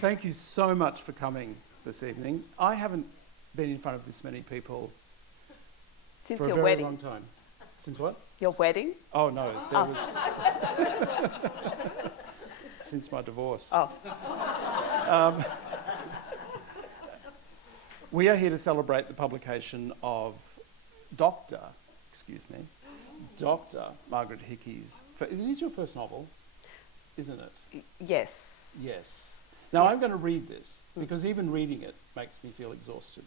thank you so much for coming this evening. I haven't been in front of this many people Since for your a very wedding. long time. Since what? Your wedding? Oh no, there was since my divorce. Oh. We are here to celebrate the publication of Dr. Margaret Hickey's. It is your first novel, isn't it? Yes. Yes. Now I'm going to read this because even reading it makes me feel exhausted.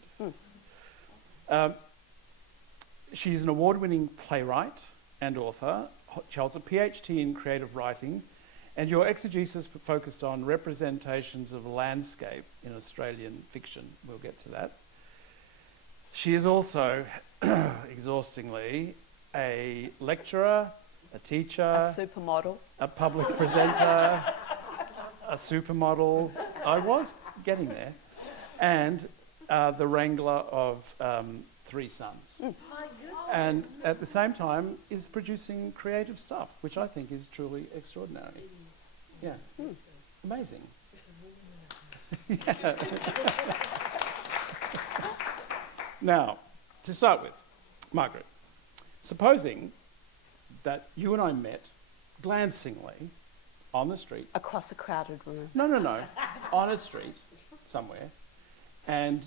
She's an award-winning playwright and author. She holds a PhD in creative writing, and your exegesis focused on representations of landscape in Australian fiction. We'll get to that. She is also, exhaustingly, a lecturer, a teacher, A supermodel. a public presenter, a supermodel. I was getting there. And the wrangler of 3 sons. And at the same time is producing creative stuff, which I think is truly extraordinary. Yeah. Amazing. Yeah. Now, to start with, Margaret, supposing that you and I met glancingly on the street. Across a crowded room. No. On a street somewhere. And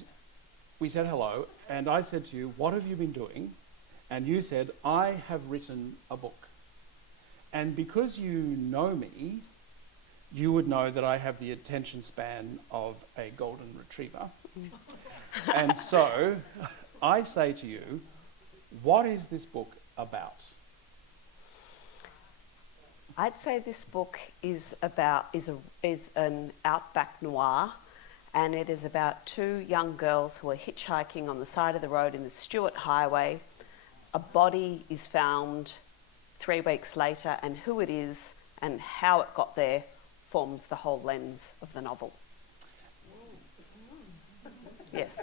we said hello, and I said to you, what have you been doing? And you said, I have written a book. And because you know me, you would know that I have the attention span of a golden retriever. And so I say to you, what is this book about? I'd say this book is an outback noir, and it is about 2 young girls who are hitchhiking on the side of the road in the Stuart Highway. A body is found 3 weeks later, and who it is and how it got there forms the whole lens of the novel. Yes.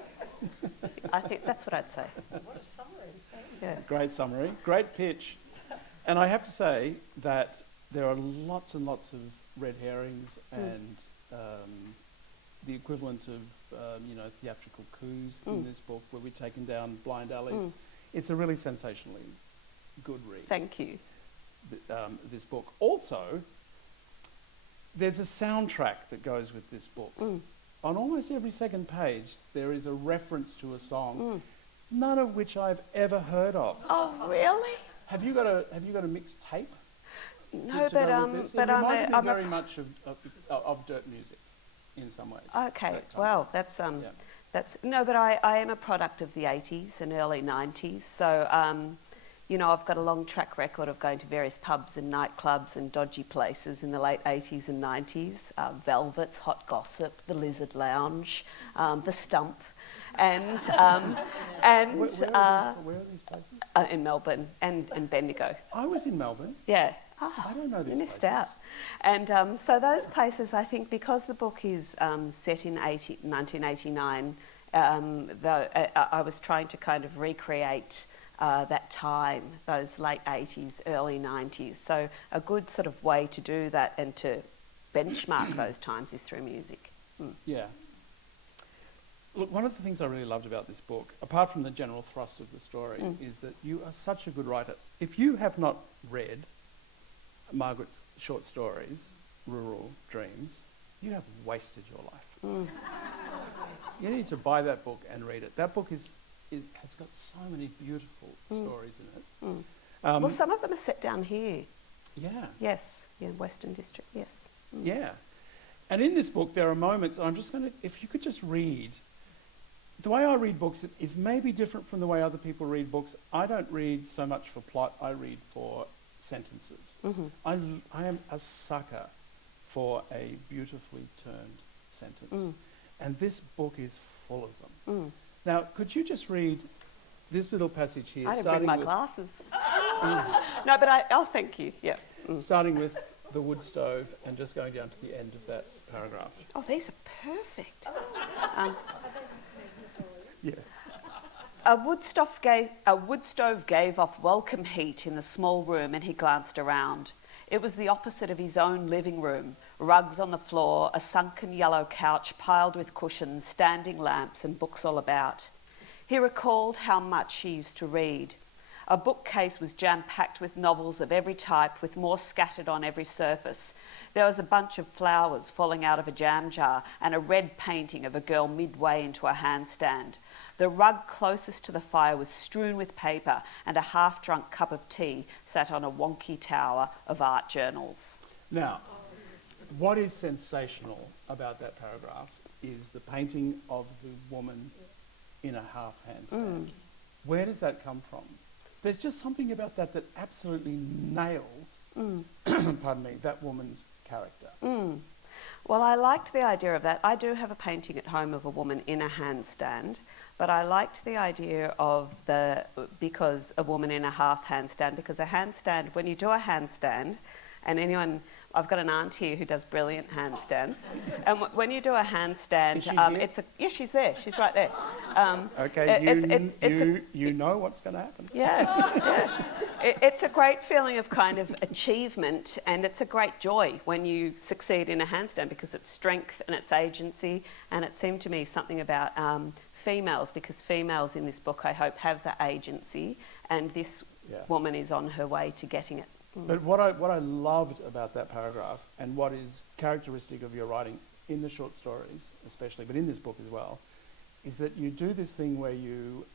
I think that's what I'd say. What a summary. Yeah. Great summary, great pitch. And I have to say that there are lots and lots of red herrings and the equivalent of, theatrical coups in this book where we've taken down blind alleys. It's a really sensationally good read. Thank you. This book. Also, there's a soundtrack that goes with this book. On almost every second page, there is a reference to a song, none of which I've ever heard of. Oh, really? Have you got a mixed tape? No, But I'm very much of dirt music in some ways. Okay, well, that's no, but I am a product of the 80s and early 90s, so I've got a long track record of going to various pubs and nightclubs and dodgy places in the late 80s and 90s, Velvet's, Hot Gossip, the Lizard Lounge, the Stump, and Where are these places? In Melbourne and Bendigo. I was in Melbourne. Yeah. I don't know these You missed places. out. And so those places, I think, because the book is set in 1989, I was trying to kind of recreate that time, those late 80s, early 90s. So a good sort of way to do that and to benchmark those times is through music. Yeah. Look, one of the things I really loved about this book, apart from the general thrust of the story, is that you are such a good writer. If you have not read Margaret's short stories, Rural Dreams, you have wasted your life. You need to buy that book and read it. That book has got so many beautiful stories in it. Well, some of them are set down here. Yeah. Yes, Western District, yes. Yeah. And in this book, there are moments, I'm just going to, if you could just read, the way I read books is maybe different from the way other people read books. I don't read so much for plot, I read for sentences. I am a sucker for a beautifully turned sentence. And this book is full of them. Now, could you just read this little passage here? I didn't bring my glasses. No, but I'll thank you, yeah. Starting with the wood stove and just going down to the end of that paragraph. Oh, these are perfect. Yeah. A wood stove gave off welcome heat in the small room, and he glanced around. It was the opposite of his own living room, rugs on the floor, a sunken yellow couch piled with cushions, standing lamps and books all about. He recalled how much she used to read. A bookcase was jam-packed with novels of every type, with more scattered on every surface. There was a bunch of flowers falling out of a jam jar and a red painting of a girl midway into a handstand. The rug closest to the fire was strewn with paper, and a half-drunk cup of tea sat on a wonky tower of art journals. Now, what is sensational about that paragraph is the painting of the woman in a half handstand. Where does that come from? There's just something about that that absolutely nails, pardon me, that woman's character. Well, I liked the idea of that. I do have a painting at home of a woman in a handstand, but I liked the idea of because a woman in a half handstand, because a handstand, when you do a handstand, and I've got an aunt here who does brilliant handstands, and when you do a handstand, Is she here? yeah, she's there, she's right there. Okay, you know what's going to happen. Yeah. It's a great feeling of kind of achievement, and it's a great joy when you succeed in a handstand, because it's strength and it's agency, and it seemed to me something about females, because females in this book, I hope, have the agency, and this woman is on her way to getting it. But what I loved about that paragraph, and what is characteristic of your writing in the short stories especially, but in this book as well, is that you do this thing where you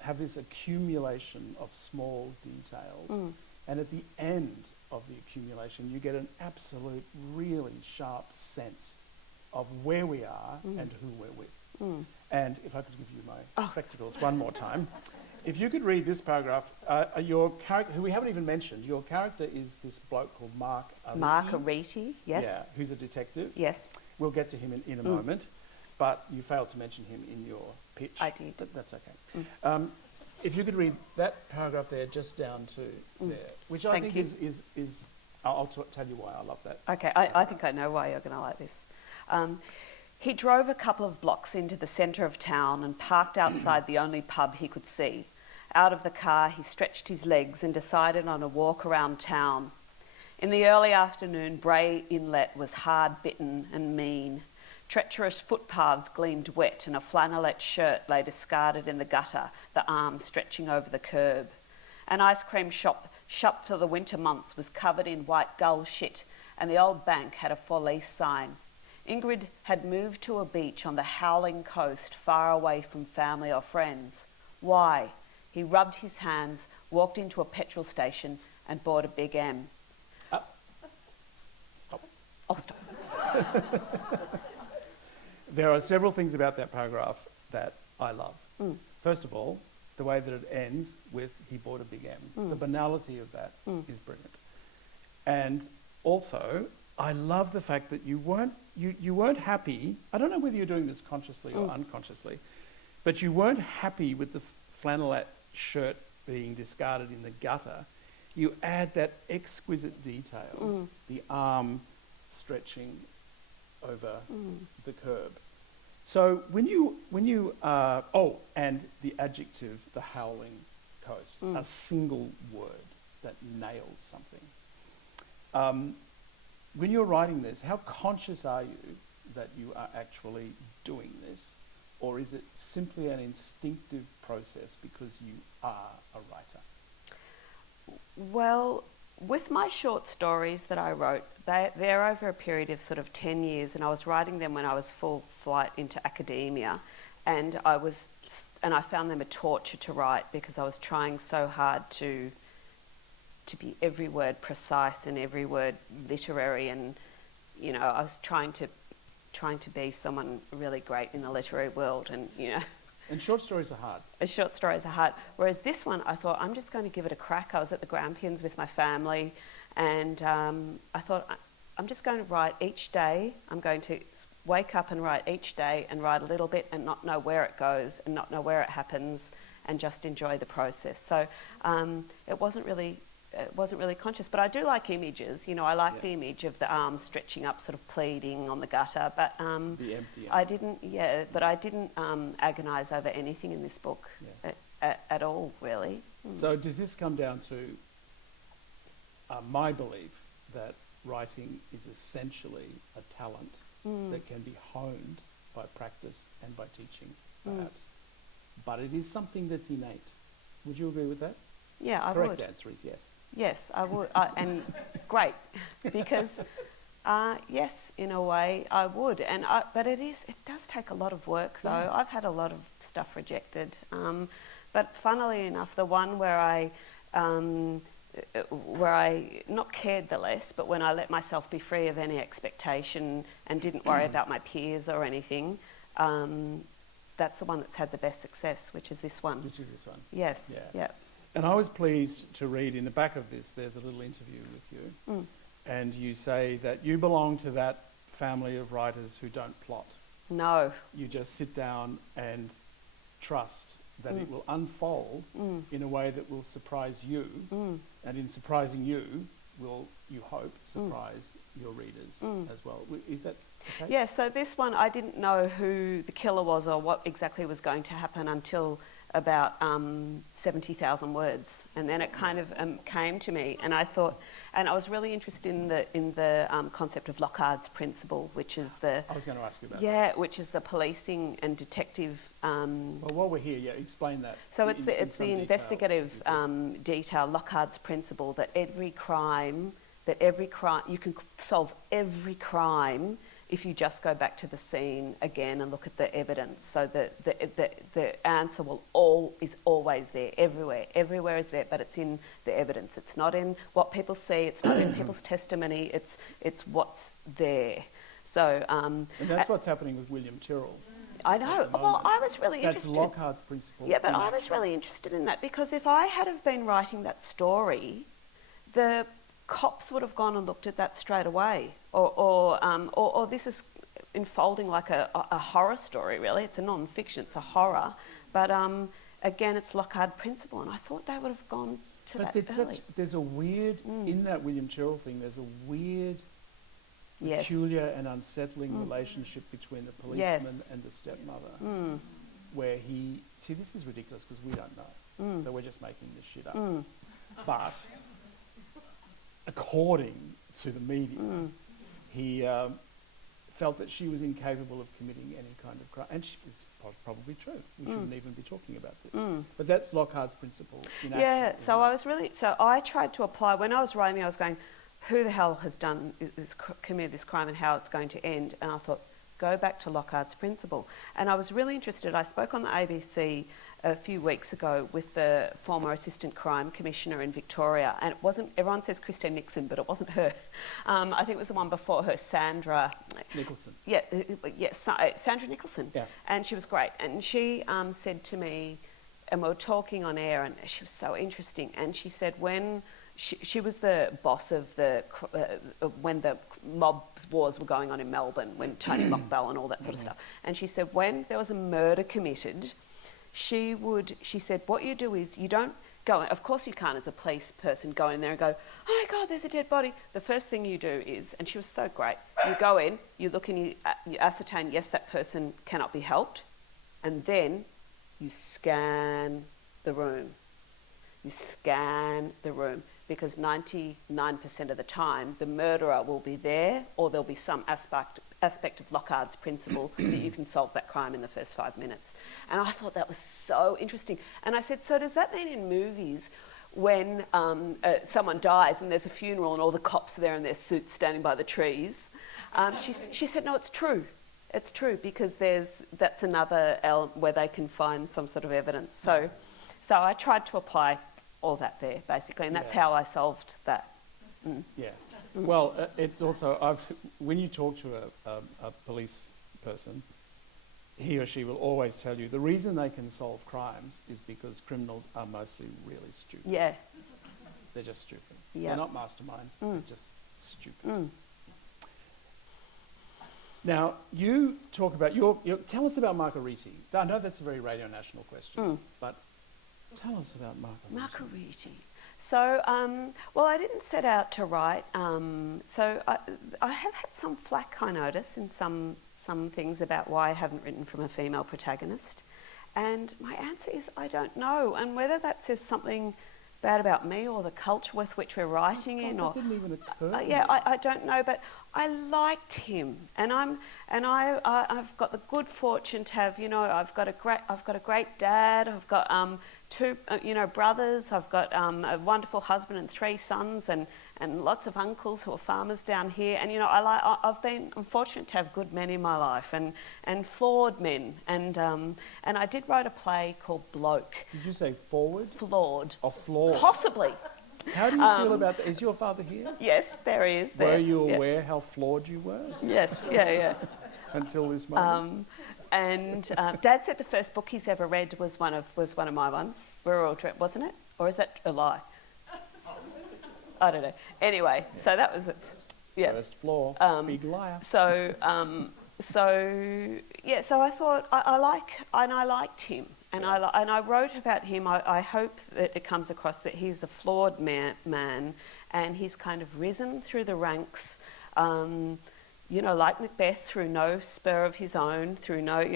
have this accumulation of small details, and at the end of the accumulation you get an absolute really sharp sense of where we are and who we're with. And if I could give you my spectacles one more time. If you could read this paragraph, your character, who we haven't even mentioned, your character is this bloke called Mark Ariti. Mark Ariti, yes. Yeah, who's a detective. Yes. We'll get to him in a moment, but you failed to mention him in your pitch. I did. But that's okay. If you could read that paragraph there, just down to there, which I think is I'll tell you why I love that. Okay, I think I know why you're going to like this. He drove a couple of blocks into the centre of town and parked outside the only pub he could see. Out of the car, he stretched his legs and decided on a walk around town. In the early afternoon, Bray Inlet was hard-bitten and mean. Treacherous footpaths gleamed wet, and a flannelette shirt lay discarded in the gutter, the arms stretching over the curb. An ice cream shop, shut for the winter months, was covered in white gull shit, and the old bank had a for lease sign. Ingrid had moved to a beach on the howling coast, far away from family or friends. Why? He rubbed his hands, walked into a petrol station and bought a Big M. Stop. Oh, stop. There are several things about that paragraph that I love. First of all, the way that it ends with he bought a Big M. The banality of that is brilliant. And also, I love the fact that you weren't happy. I don't know whether you're doing this consciously or unconsciously, but you weren't happy with the flannelette shirt being discarded in the gutter. You add that exquisite detail, the arm stretching over the curb. So when you and the adjective, the howling coast, a single word that nails something. When you're writing this, how conscious are you that you are actually doing this? Or is it simply an instinctive process because you are a writer? Well, with my short stories that I wrote, they're over a period of sort of 10 years, and I was writing them when I was full flight into academia, and I found them a torture to write because I was trying so hard to be every word precise and every word literary, and I was trying to be someone really great in the literary world, and And short stories are hard. Short stories are hard. Whereas this one, I thought, I'm just going to give it a crack. I was at the Grampians with my family, and I thought, I'm just going to write each day. I'm going to wake up and write each day and write a little bit and not know where it goes and not know where it happens and just enjoy the process. So it wasn't really conscious, but I do like images. I like the image of the arms stretching up, sort of pleading on the gutter. But the empty. I didn't agonise over anything in this book at all, really. So does this come down to my belief that writing is essentially a talent that can be honed by practice and by teaching, perhaps. But it is something that's innate. Would you agree with that? Yeah, I Correct would. answer is yes. Yes, I would. And great, because yes, in a way, I would. But it does take a lot of work, though. I've had a lot of stuff rejected. But funnily enough, the one where I not cared the less, but when I let myself be free of any expectation and didn't worry about my peers or anything, that's the one that's had the best success, which is this one. Which is this one. Yes. Yeah. And I was pleased to read in the back of this, there's a little interview with you, and you say that you belong to that family of writers who don't plot. No. You just sit down and trust that it will unfold in a way that will surprise you, and in surprising you, will, you hope, surprise your readers as well. Is that the case? Yeah, so this one, I didn't know who the killer was or what exactly was going to happen until about 70,000 words, and then it kind of came to me, and I thought, and I was really interested in the concept of Lockhardt's principle, which is the... I was going to ask you about that. Yeah, which is the policing and detective... well, while we're here, explain that. So it's the investigative detail, Lockhardt's principle, that every crime, you can solve every crime if you just go back to the scene again and look at the evidence. So the answer is always there, everywhere. Everywhere is there, but it's in the evidence. It's not in what people see, it's not in people's testimony, it's what's there. So... and that's what's happening with William Tyrrell. I know. Well, I was really interested. That's Lockhardt's principle. Yeah, but I was really interested in that, because if I had have been writing that story, the cops would have gone and looked at that straight away. Or this is unfolding like a horror story, really. It's a non-fiction, it's a horror. But again, it's Lockhardt's principle, and I thought they would have gone to that early. There's a weird, in that William Tyrrell thing, there's a weird, peculiar and unsettling relationship between the policeman and the stepmother, where see, this is ridiculous because we don't know, so we're just making this shit up. But according to the media, he felt that she was incapable of committing any kind of crime, and it's probably true. We shouldn't even be talking about this. But that's Lockhardt's principle in action. Yeah, so I tried to apply, when I was writing, I was going, who the hell has committed this crime and how it's going to end? And I thought, go back to Lockhardt's principle. And I was really interested. I spoke on the ABC a few weeks ago with the former Assistant Crime Commissioner in Victoria, and it wasn't, everyone says Christine Nixon, but it wasn't her. I think it was the one before her, Sandra... Nicholson. Sandra Nicholson. Yeah. And she was great. And she said to me, and we were talking on air, and she was so interesting, and she said when... She was the boss of when the mob wars were going on in Melbourne, when Tony Lockbell and all that sort of stuff. And she said when there was a murder committed, she said, what you do is you don't go, of course you can't as a police person go in there and go, oh my God, there's a dead body. The first thing you do is, and she was so great, you go in, you look and you ascertain, yes, that person cannot be helped, and then you scan the room. You scan the room, because 99% of the time the murderer will be there, or there'll be some aspect of Lockhardt's principle that you can solve that crime in the first 5 minutes. And I thought that was so interesting. And I said, so does that mean in movies when someone dies and there's a funeral and all the cops are there in their suits standing by the trees? She said, no, it's true. It's true, because that's another element where they can find some sort of evidence. So I tried to apply all that there, basically, and that's how I solved that. Yeah. Well, it's also, when you talk to a police person, he or she will always tell you the reason they can solve crimes is because criminals are mostly really stupid. Yeah. They're just stupid. Yep. They're not masterminds, they're just stupid. Now, you talk about, tell us about Margaret. I know that's a very Radio National question, but tell us about Margaret. So, well, I didn't set out to write. So I have had some flack, I notice, in some things about why I haven't written from a female protagonist. And my answer is I don't know. And whether that says something bad about me or the culture with which we're writing in, That or didn't even occur. yeah, I don't know, but I liked him, and I've got the good fortune to have, I've got a great dad. I've got two brothers. I've got a wonderful husband and 3 sons, and lots of uncles who are farmers down here. And I'm fortunate to have good men in my life, and flawed men. And I did write a play called Bloke. Did you say forward? Flawed. Or flawed? Possibly. How do you feel about that? Is your father here? Yes, there he is. Were you aware how flawed you were? Yes, yeah. Until this moment? Dad said the first book he's ever read was one of my ones. Wasn't it? Or is that a lie? I don't know. Anyway, so that was it. Yeah. First flaw, big liar. So I thought I liked him, and I wrote about him. I hope that it comes across that he's a flawed man, and he's kind of risen through the ranks. Like Macbeth, through no spur of his own,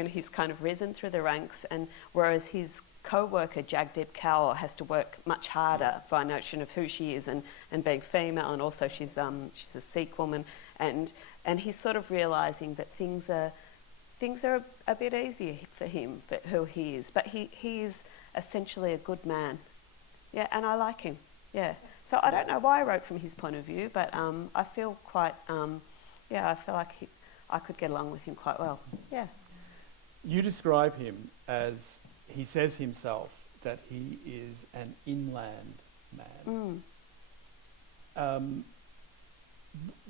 he's kind of risen through the ranks, and whereas his co-worker Jagdeep Kaur has to work much harder for a notion of who she is and being female, and also she's a Sikh woman, and he's sort of realising that things are a bit easier for him, for who he is, but he is essentially a good man, yeah, and I like him, yeah. So I don't know why I wrote from his point of view, but I feel quite, I feel like I could get along with him quite well, yeah. You describe him as, he says himself that he is an inland man.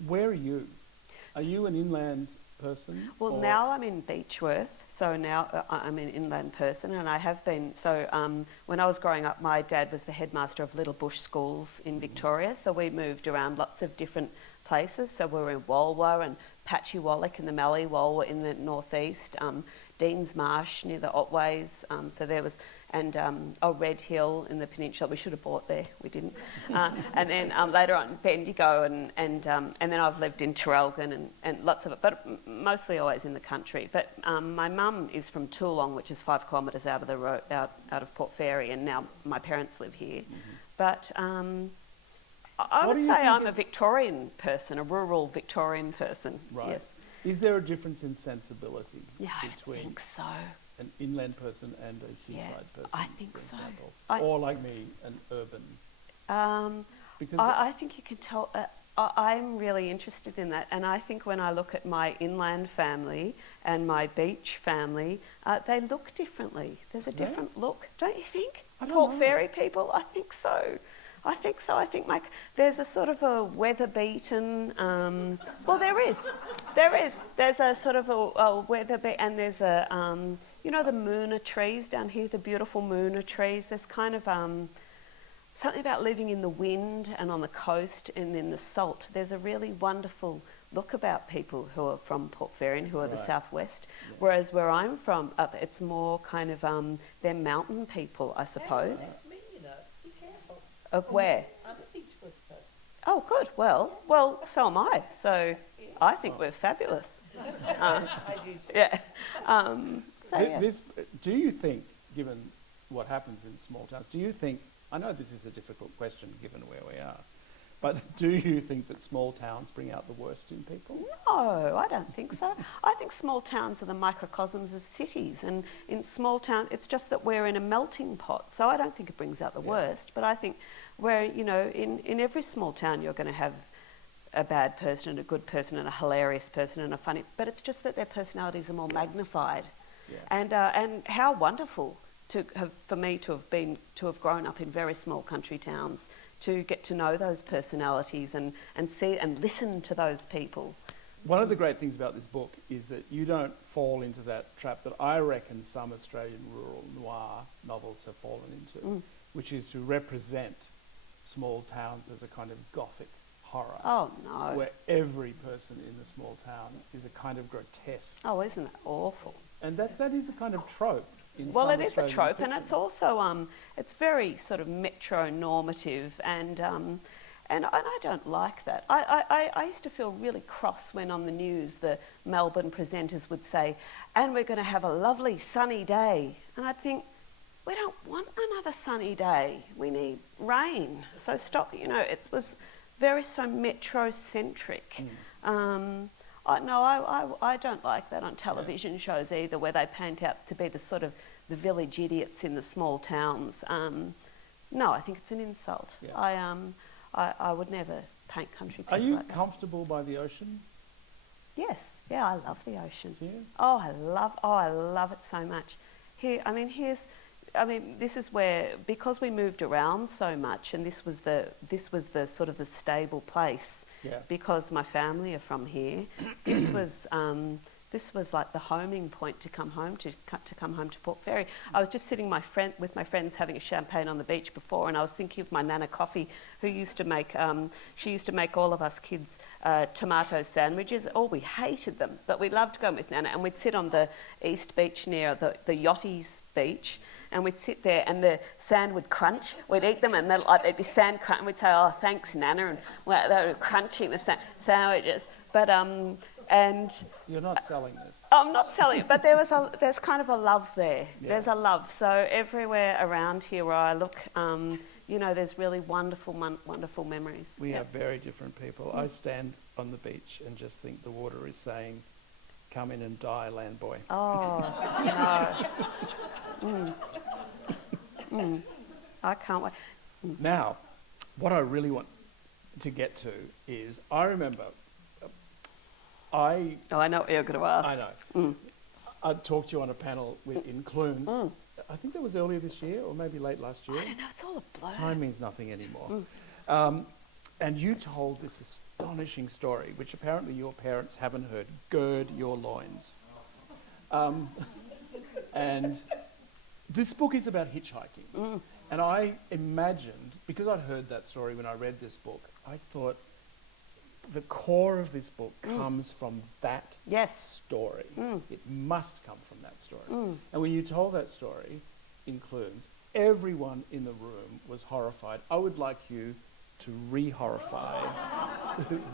Where are you? Are you an inland person? Well, now I'm in Beechworth, so now I'm an inland person, and I have been. So when I was growing up, my dad was the headmaster of Little Bush schools in Victoria, so we moved around lots of different places. So we were in Walwa and Patchywallock in the Mallee, Walwa in the northeast, Dean's Marsh near the Otways, so there was, and Red Hill in the peninsula. We should have bought there, we didn't. And then later on Bendigo, and then I've lived in Traralgon and lots of it, but mostly always in the country. But my mum is from Toolong, which is 5 kilometres out of the road, out of Port Fairy, and now my parents live here. But I would say I'm a Victorian person, a rural Victorian person. Right. Yes. Is there a difference in sensibility between I think so. An inland person and a seaside person? I think so. Or like me, an urban? Because I think you can tell. I'm really interested in that, and I think when I look at my inland family and my beach family, they look differently. There's a different look, don't you think? Port Fairy people, I think so. I think there's a sort of a weather-beaten. Well, there is. There's a sort of a weather-beaten, and there's a the moona trees down here, the beautiful moona trees. There's kind of something about living in the wind and on the coast and in the salt. There's a really wonderful look about people who are from Port Fairy and who are the southwest. Yeah. Whereas where I'm from, it's more kind of they're mountain people, I suppose. That's me, Be careful. Of where? I'm a Beechworth person. Oh, good. Well, so am I. So I think we're fabulous. I do too. Yeah. Do you think, given what happens in small towns, do you think, I know this is a difficult question given where we are, but do you think that small towns bring out the worst in people? No, I don't think so. I think small towns are the microcosms of cities, and in small town, it's just that we're in a melting pot, so I don't think it brings out the worst, but I think in every small town you're going to have a bad person and a good person and a hilarious person and a funny, but it's just that their personalities are more magnified. Yeah. And how wonderful for me to have grown up in very small country towns, to get to know those personalities and see and listen to those people. One of the great things about this book is that you don't fall into that trap that I reckon some Australian rural noir novels have fallen into, which is to represent small towns as a kind of gothic horror. Oh, no. Where every person in the small town is a kind of grotesque. Oh, isn't that awful? And that is a kind of trope. Well, it is a trope, and it's also it's very sort of metro-normative, and I don't like that. I used to feel really cross when on the news the Melbourne presenters would say, "And we're going to have a lovely sunny day," and I'd think, we don't want another sunny day. We need rain. So stop, it was very so metro-centric. I don't like that on television shows either, where they paint out to be the sort of the village idiots in the small towns. No, I think it's an insult. Yeah. I would never paint country people. Are you like comfortable by the ocean? Yes. Yeah, I love the ocean. Yeah. I love it so much. This is where, because we moved around so much, and this was the sort of the stable place. Yeah. Because my family are from here. This was like the homing point to come home to Port Fairy. I was just sitting with my friends having a champagne on the beach before, and I was thinking of my Nana Coffee, who used to make she used to make all of us kids tomato sandwiches. Oh, we hated them, but we loved going with Nana, and we'd sit on the east beach near the Yachties beach, and we'd sit there, and the sand would crunch. We'd eat them, and they'd be sand crunch, and we'd say, "Oh, thanks, Nana," and they were crunching the sandwiches. But and you're not selling this. I'm not selling it, but there's kind of a love there. Yeah. There's a love. So everywhere around here where I look, there's really wonderful memories. We are very different people. I stand on the beach and just think the water is saying, "Come in and die, land boy." Oh, no. I can't wait. Now, what I really want to get to is, I remember... I know what you're going to ask. I know. I talked to you on a panel in Clunes. I think that was earlier this year, or maybe late last year. I don't know, it's all a blur. Time means nothing anymore. And you told this astonishing story, which apparently your parents haven't heard. Gird your loins. And this book is about hitchhiking. And I imagined, because I'd heard that story when I read this book, I thought, the core of this book comes from that story. It must come from that story. And when you told that story in Clunes, everyone in the room was horrified. I would like you to re-horrify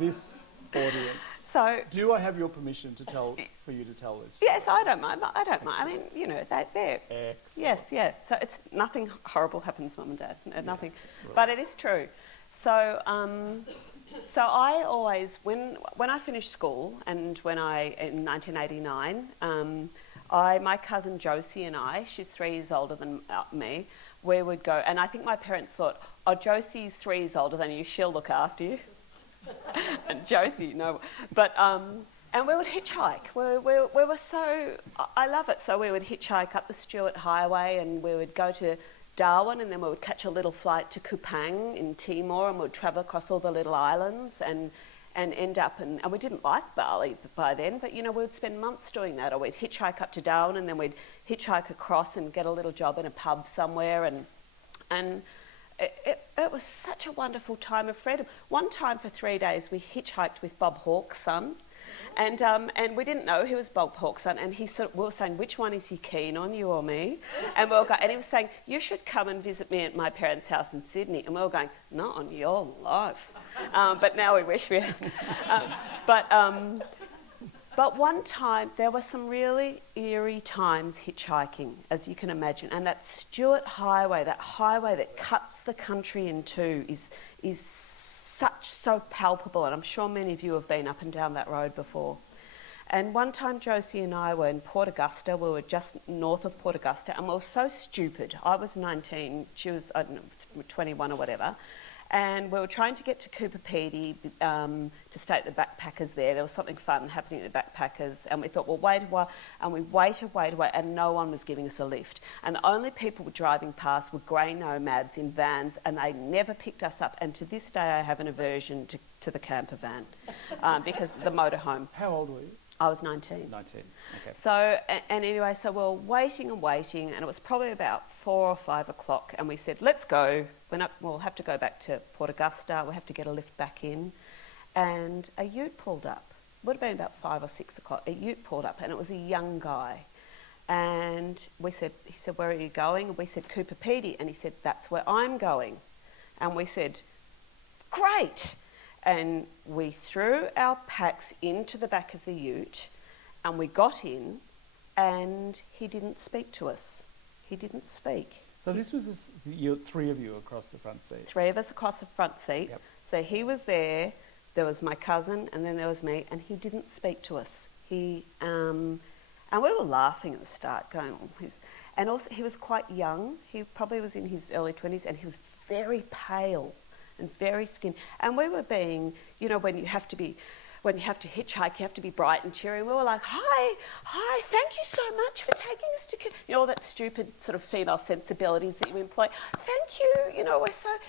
this audience. So, do I have your permission for you to tell this story? Yes, I don't mind. Excellent. I mean, they're... Excellent. Yes, yeah. So it's nothing horrible happens, Mum and Dad. Nothing. Right. But it is true. So... So I always, when I finished school, and in 1989, my cousin Josie and she's 3 years older than me, we would go, and I think my parents thought, "Oh, Josie's 3 years older than you, she'll look after you." And Josie, no, but and we would hitchhike. We were so, I love it. So we would hitchhike up the Stuart Highway, and we would go to Darwin, and then we would catch a little flight to Kupang in Timor, and we'd travel across all the little islands and end up, and we didn't like Bali by then, but we would spend months doing that, or we'd hitchhike up to Darwin, and then we'd hitchhike across and get a little job in a pub somewhere, and it was such a wonderful time of freedom. One time for 3 days we hitchhiked with Bob Hawke's son, and we didn't know he was Bob Hawke's son, and we were saying, which one is he keen on, you or me? And he was saying, "You should come and visit me at my parents' house in Sydney." And we were going, "Not on your life." But now we wish we had. But one time, there were some really eerie times hitchhiking, as you can imagine. And that Stuart Highway, that highway that cuts the country in two, is so palpable. And I'm sure many of you have been up and down that road before. And one time, Josie and I were in Port Augusta. We were just north of Port Augusta, and we were so stupid. I was 19, she was, I don't know, 21 or whatever. And we were trying to get to Cooper Pedy to stay at the backpackers there. There was something fun happening at the backpackers, and we thought, well, wait a while. And we waited, and no one was giving us a lift. And the only people driving past were grey nomads in vans, and they never picked us up. And to this day, I have an aversion to the camper van because the motorhome. How old were you? I was 19. 19, okay. So, and anyway, so we were waiting, and it was probably about 4 or 5 o'clock, and we said, let's go. We'll have to go back to Port Augusta. We'll have to get a lift back in. And a ute pulled up. It would have been about 5 or 6 o'clock. A ute pulled up, and it was a young guy. And he said, "Where are you going?" And we said, "Cooper Pedy." And he said, "That's where I'm going." And we said, "Great." And we threw our packs into the back of the ute, and we got in, and he didn't speak to us. He didn't speak. So this was you, three of you across the front seat. Three of us across the front seat. Yep. So he was there, there was my cousin, and then there was me, and he didn't speak to us. And we were laughing at the start, going, oh, and also he was quite young. He probably was in his early 20s, and he was very pale and very skinny. And we were being, you know, when you have to hitchhike, you have to be bright and cheery. And we were like, hi, thank you so much for taking us to, you know, all that stupid sort of female sensibilities that you employ. Thank you, you know,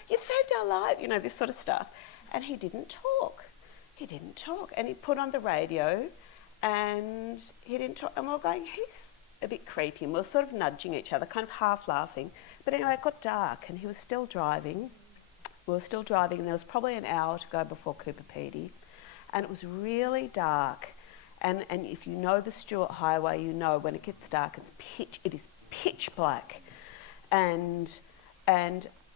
you've saved our life, you know, this sort of stuff. And he didn't talk. And he put on the radio and he didn't talk. And we were going, he's a bit creepy. And we were sort of nudging each other, kind of half laughing. But anyway, it got dark and he was still driving. We were still driving and there was probably an hour to go before Cooper Pedy. And it was really dark. And if you know the Stuart Highway, you know when it gets dark, it is pitch black. And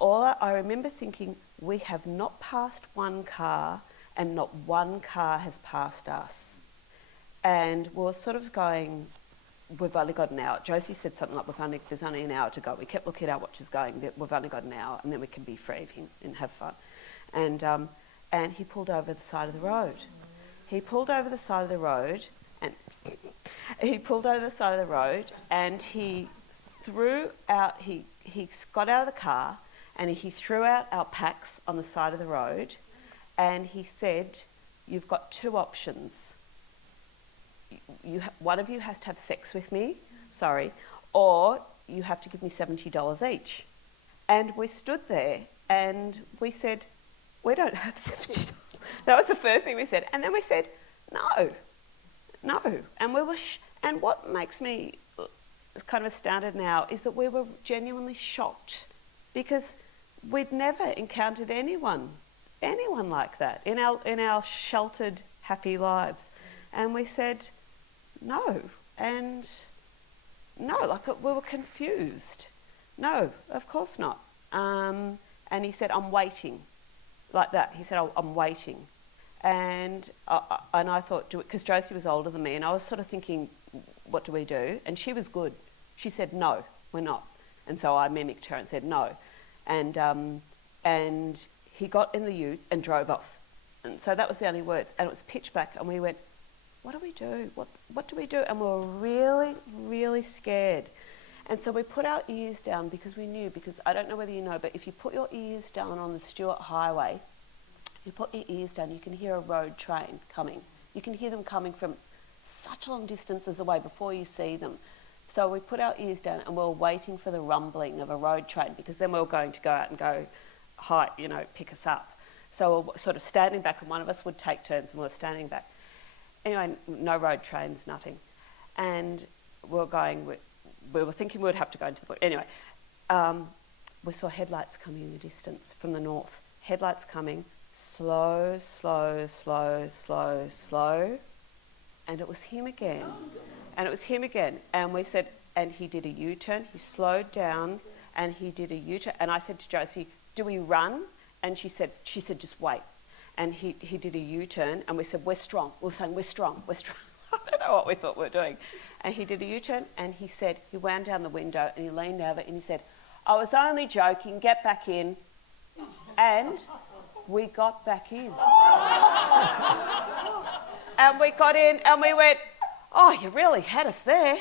I remember thinking, we have not passed one car and not one car has passed us. And we were sort of going, we've only got an hour. Josie said something like, there's only an hour to go. We kept looking at our watches going, we've only got an hour and then we can be free and have fun. And he pulled over the side of the road. He pulled over the side of the road and he threw out, he got out of the car and he threw out our packs on the side of the road and he said, you've got two options. One of you has to have sex with me, or you have to give me $70 each. And we stood there and we said, we don't have $70. That was the first thing we said. And then we said, no. And we were, and what makes me kind of astounded now is that we were genuinely shocked because we'd never encountered anyone like that in our sheltered, happy lives. And we said, no. And no, like we were confused. No, of course not. And he said, I'm waiting. Like that. He said, I'm waiting. And I thought, because Josie was older than me, and I was sort of thinking, what do we do? And she was good. She said, no, we're not. And so I mimicked her and said, no. And he got in the ute and drove off. And so that was the only words. And it was pitch black. And we went, what do we do? What do we do? And we were really, really scared. And so we put our ears down because we knew, because I don't know whether you know, but if you put your ears down on the Stuart Highway, you put your ears down, you can hear a road train coming. You can hear them coming from such long distances away before you see them. So we put our ears down and we were waiting for the rumbling of a road train because then we were going to go out and go, hi, you know, pick us up. So we were sort of standing back and one of us would take turns and we were standing back. Anyway, no road trains, nothing. And we were thinking we would have to go into the bush. Anyway, we saw headlights coming in the distance from the north. Headlights coming, slow. And it was him again. And we said, and he did a U-turn. He slowed down and he did a U-turn. And I said to Josie, do we run? And she said, just wait. And he did a U-turn and we said, we're strong. We were saying, we're strong. I don't know what we thought we were doing. And he did a U-turn and he said, he wound down the window and he leaned over and he said, I was only joking, get back in. And we got back in. And we got in and we went, oh, you really had us there.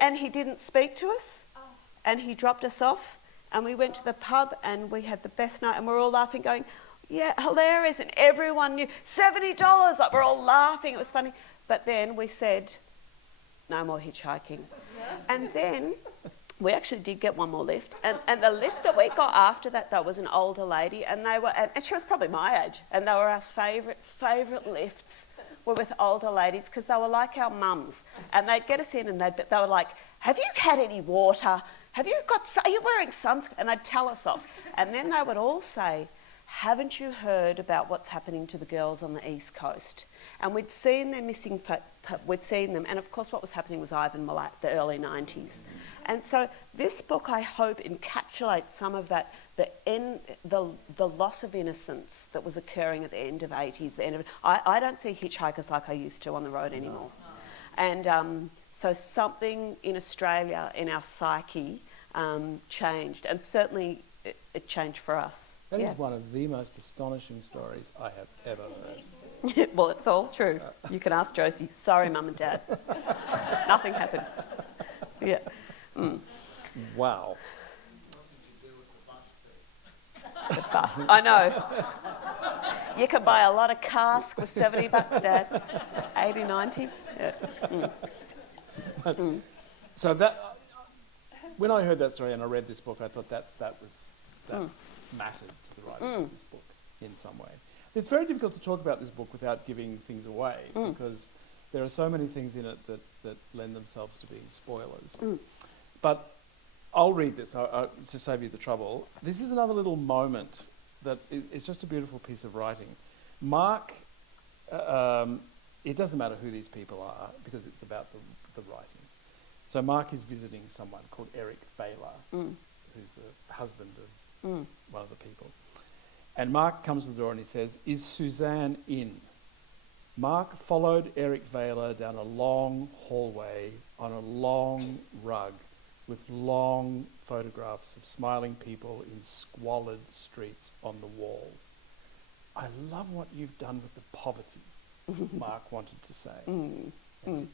And he didn't speak to us and he dropped us off and we went to the pub and we had the best night and we were all laughing going, yeah, hilarious, and everyone knew, $70, like we're all laughing, it was funny. But then we said, no more hitchhiking. And then we actually did get one more lift, and the lift that we got after that though was an older lady, and she was probably my age, and they were our favourite lifts were with older ladies because they were like our mums, and they'd get us in and they were like, have you had any water? Are you wearing sunscreen? And they'd tell us off. And then they would all say, haven't you heard about what's happening to the girls on the East Coast? And we'd seen their missing, we'd seen them, and of course what was happening was Ivan Milat, the early 90s. And so this book, I hope, encapsulates some of that, the loss of innocence that was occurring at the end of 80s. I don't see hitchhikers like I used to on the road anymore. And So something in Australia, in our psyche, changed, and certainly it changed for us. That Yeah. is one of the most astonishing stories I have ever heard. Well, it's all true. You can ask Josie. Sorry, Mum and Dad. Nothing happened. Yeah. Mm. Wow. The bus. I know. You can buy a lot of casks with $70, Dad. 80, 90. Yeah. Mm. So that, when I heard that story and I read this book, I thought that mattered to the writing of this book in some way. It's very difficult to talk about this book without giving things away because there are so many things in it that lend themselves to being spoilers. But I'll read this to save you the trouble. This is another little moment that is just a beautiful piece of writing. Mark, it doesn't matter who these people are because it's about the writing. So Mark is visiting someone called Eric Baylor, who's the husband of one of the people. And Mark comes to the door and he says, "Is Suzanne in?" Mark followed Eric Baylor down a long hallway on a long rug with long photographs of smiling people in squalid streets on the wall. "I love what you've done with the poverty," Mark wanted to say, and didn't.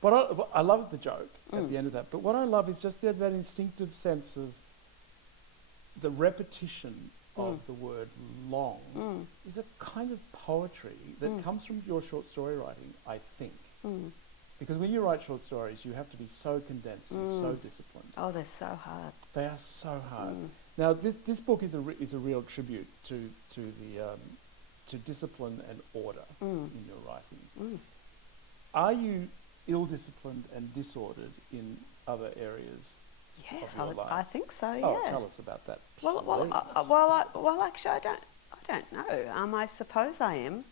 But I love the joke at the end of that, but what I love is just that instinctive sense of the repetition of the word long is a kind of poetry that comes from your short story writing, I think. Because when you write short stories, you have to be so condensed and so disciplined. Oh, they're so hard. They are so hard. Now, this book is a real tribute to discipline and order in your writing. Are you ill-disciplined and disordered in other areas? Yes, of your life? I think so. Yeah. Oh, tell us about that. Well, actually, I don't know. I suppose I am.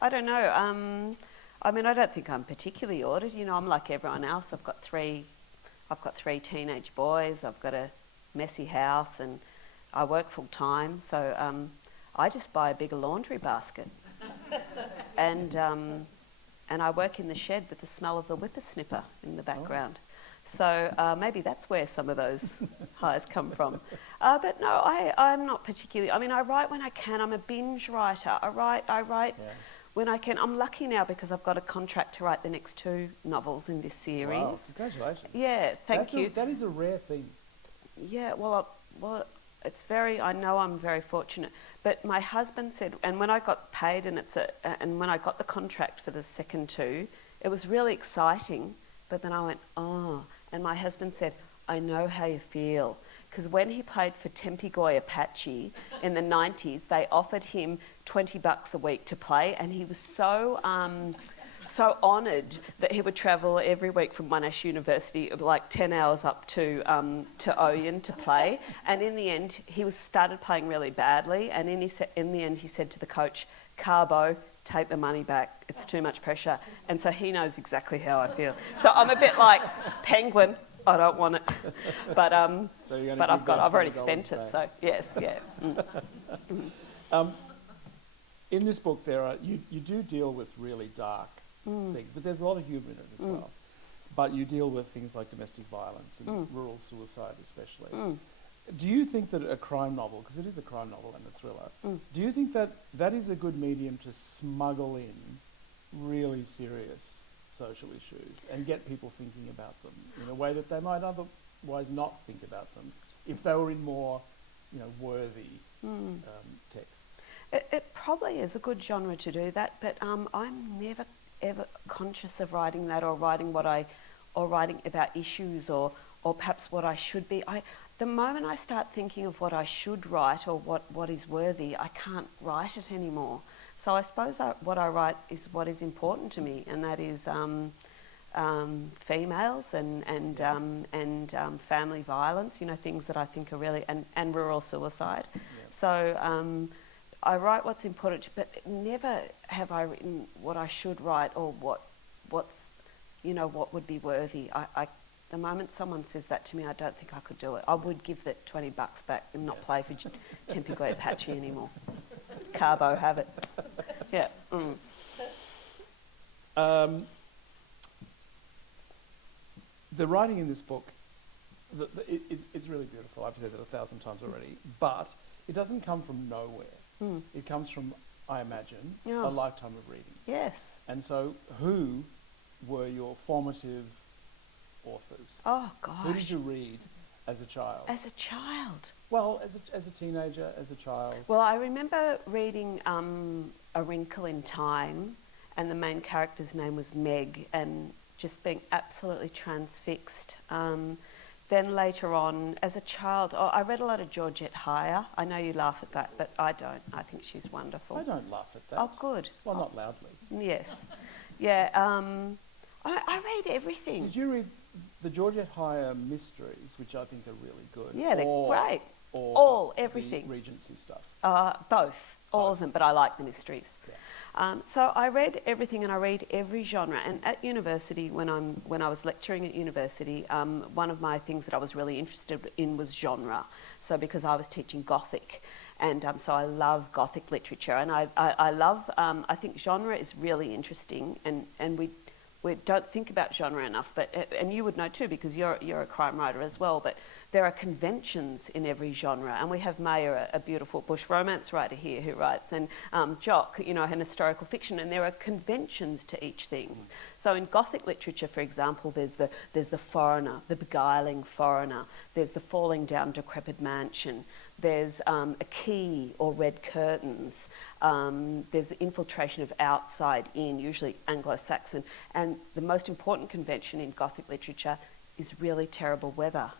I don't know. I mean, I don't think I'm particularly ordered. You know, I'm like everyone else. I've got three teenage boys. I've got a messy house, and I work full time. So I just buy a bigger laundry basket, and I work in the shed with the smell of the whippersnipper in the background. So maybe that's where some of those highs come from. But no, I'm not particularly. I mean, I write when I can. I'm a binge writer. I write when I can. I'm lucky now because I've got a contract to write the next 2 novels in this series. Wow, congratulations. Yeah, thank you. That is a rare thing. Yeah, well, it's very. I know I'm very fortunate. But my husband said, and when I got paid, and when I got the contract for the second 2, it was really exciting. But then I went, oh. And my husband said, "I know how you feel." Because when he played for Tempe Apache in the 90s, they offered him $20 a week to play, and he was so honoured that he would travel every week from Monash University, like 10 hours up to Oyen to play. And in the end, he started playing really badly. And in the end, he said to the coach, "Carbo, take the money back. It's too much pressure." And so he knows exactly how I feel. So I'm a bit like Penguin. I don't want it, but I've already spent it. So yes, yeah. In this book, you do deal with really dark things, but there's a lot of humour in it as well. But you deal with things like domestic violence and rural suicide, especially. Do you think that a crime novel, because it is a crime novel and a thriller, do you think that is a good medium to smuggle in really serious social issues and get people thinking about them in a way that they might otherwise not think about them if they were in more, worthy texts? It probably is a good genre to do that, but I'm never ever conscious of writing that or writing about issues or perhaps what I should be. The moment I start thinking of what I should write or what is worthy, I can't write it anymore. So I suppose what I write is what is important to me, and that is females and family violence. Things that I think are really and rural suicide. Yeah. So I write what's important, but never have I written what I should write or what would be worthy. The moment someone says that to me, I don't think I could do it. I would give that $20 back and not play for Tempe Apache anymore. Carbo, have it. Yeah. the writing in this book, it's really beautiful. I've said that 1,000 times already, but it doesn't come from nowhere. It comes from, I imagine, a lifetime of reading. Yes. And so, who were your formative authors? Oh, gosh. Who did you read as a child? As a child? Well, as a teenager, as a child. Well, I remember reading A Wrinkle in Time, and the main character's name was Meg, and just being absolutely transfixed. Then later on, as a child, I read a lot of Georgette Heyer. I know you laugh at that, but I don't. I think she's wonderful. I don't laugh at that. Oh, good. Well, not loudly. Yes. Yeah. I read everything. Did you read the Georgette Heyer mysteries, which I think are really good? Yeah, they're great. Or everything. The Regency stuff? Both. All of them, but I like the mysteries. Yeah. So I read everything, and I read every genre. And at university, when I was lecturing at university, one of my things that I was really interested in was genre. So because I was teaching Gothic, and so I love Gothic literature, and I love. I think genre is really interesting, and we don't think about genre enough. But and you would know too, because you're a crime writer as well. But there are conventions in every genre, and we have Mayer, a beautiful bush romance writer here who writes, and Jock, an historical fiction, and there are conventions to each thing. So in Gothic literature, for example, there's the foreigner, the beguiling foreigner. There's the falling down decrepit mansion. There's a key or red curtains. There's the infiltration of outside in, usually Anglo-Saxon. And the most important convention in Gothic literature is really terrible weather.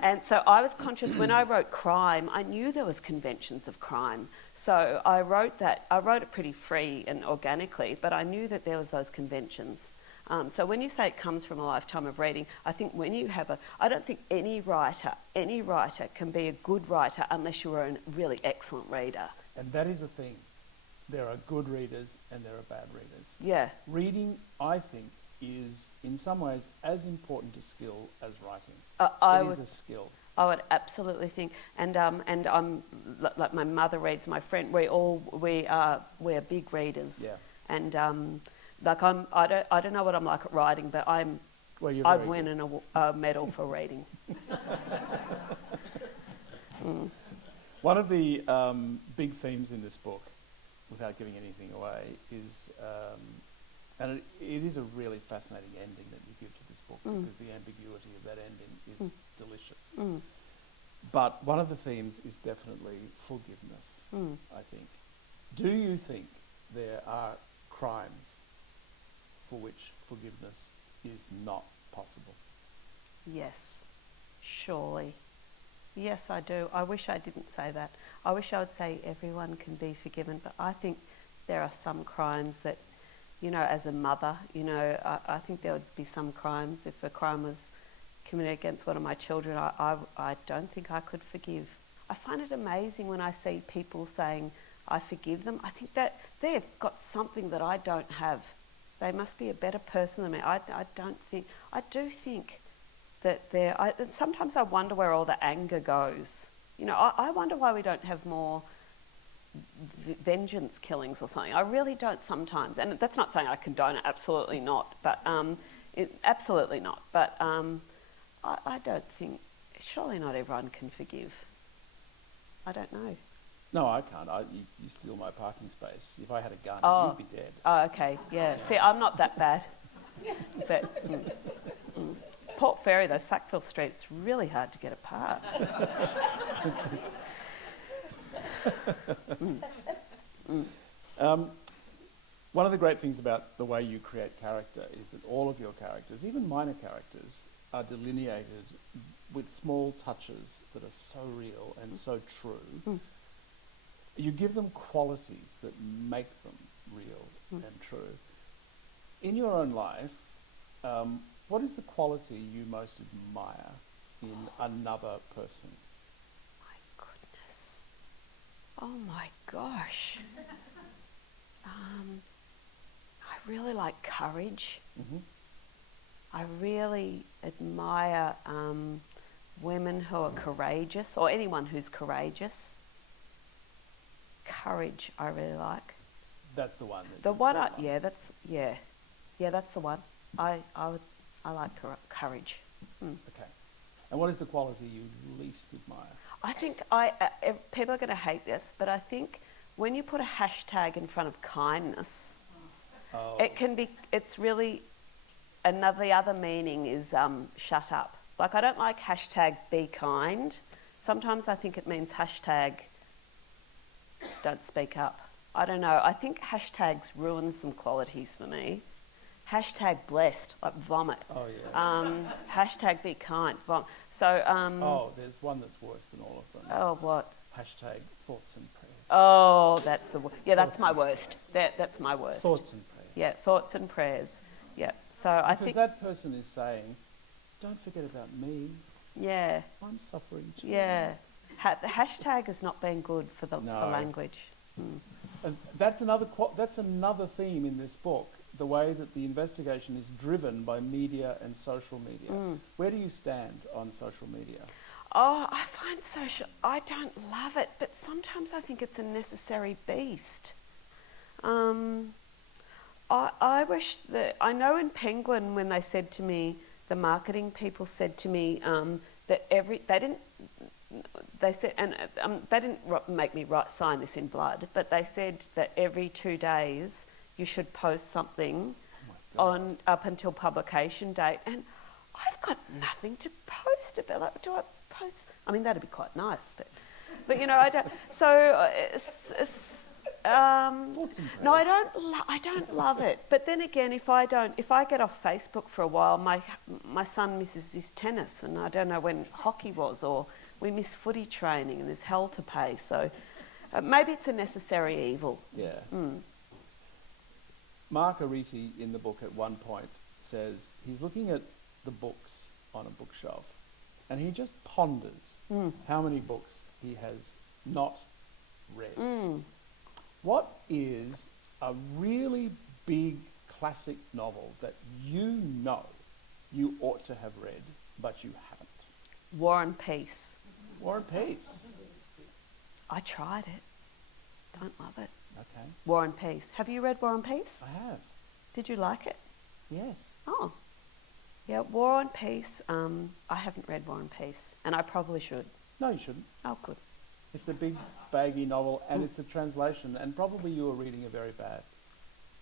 And so I was conscious when I wrote crime, I knew there was conventions of crime. So I wrote it pretty free and organically, but I knew that there was those conventions. So when you say it comes from a lifetime of reading, I think when you have I don't think any writer can be a good writer unless you are a really excellent reader. And that is a thing. There are good readers and there are bad readers. Yeah. Reading, I think, is in some ways as important a skill as writing. It is a skill. I would absolutely think, and I'm like my mother reads, my friend, we're big readers. Yeah. And I don't know what I'm like at writing, but I'd win a medal for reading. One of the big themes in this book, without giving anything away, is, and it is a really fascinating ending that you give to this book, because the ambiguity of that ending is delicious. But one of the themes is definitely forgiveness, I think. Do you think there are crimes for which forgiveness is not possible? Yes, surely. Yes, I do. I wish I didn't say that. I wish I would say everyone can be forgiven, but I think there are some crimes that, as a mother, I think there would be some crimes. If a crime was committed against one of my children, I don't think I could forgive. I find it amazing when I see people saying, I forgive them. I think that they've got something that I don't have. They must be a better person than me. I do think that sometimes I wonder where all the anger goes. I wonder why we don't have more vengeance killings or something. I really don't sometimes. And that's not saying I condone it, absolutely not. But absolutely not. But I don't think, surely not everyone can forgive. I don't know. No, I can't. You steal my parking space. If I had a gun, you'd be dead. Oh, okay, yeah. See, I'm not that bad. But Port Fairy, though, Sackville Street, it's really hard to get apart. One of the great things about the way you create character is that all of your characters, even minor characters, are delineated with small touches that are so real and so true. You give them qualities that make them real and true. In your own life, what is the quality you most admire in another person? My goodness. Oh my gosh. I really like courage. I really admire women who are courageous, or anyone who's courageous. Courage, I really like. That's the one. That's the one. I would I like courage. Okay. And what is the quality you least admire? I think people are going to hate this, but I think when you put a hashtag in front of kindness, Oh, it's really, the other meaning is shut up. Like, I don't like hashtag be kind. Sometimes I think it means hashtag don't speak up. I don't know. I think hashtags ruin some qualities for me. Hashtag blessed, like vomit. oh yeah. Hashtag be kind, vomit. So, There's one that's worse than all of them. oh, what? Hashtag thoughts and prayers. Oh, that's the yeah. That's Thoughts my and worst. That's my worst. Thoughts and prayers. Yeah, thoughts and prayers. Yeah. So I Because think that person is saying, don't forget about me. yeah, I'm suffering too. yeah. The hashtag has not been good for the No. language. And that's another theme in this book, the way that the investigation is driven by media and social media. Where do you stand on social media? Oh, I find I don't love it, but sometimes I think it's a necessary beast. I wish that, I know in Penguin when they said to me, the marketing people said to me that they didn't make me sign this in blood, but they said that every 2 days you should post something on up until publication date, and I've got nothing to post about. Like, do I post? I mean, that'd be quite nice, but you know, I don't. So, no, I don't love it. But then again, if I get off Facebook for a while, my son misses his tennis, and I don't know when hockey was, or we miss footy training, and there's hell to pay. So, maybe it's a necessary evil. Yeah. Margaret Hickey in the book at one point says he's looking at the books on a bookshelf and he just ponders how many books he has not read. What is a really big classic novel that you know you ought to have read but you haven't? War and Peace. War and Peace. I tried it. Don't love it. Okay. War and Peace. Have you read War and Peace? I have. Did you like it? Yes. Oh. Yeah, War and Peace. I haven't read War and Peace, and I probably should. No, you shouldn't. Oh, good. It's a big, baggy novel, and it's a translation, and probably you were reading a very bad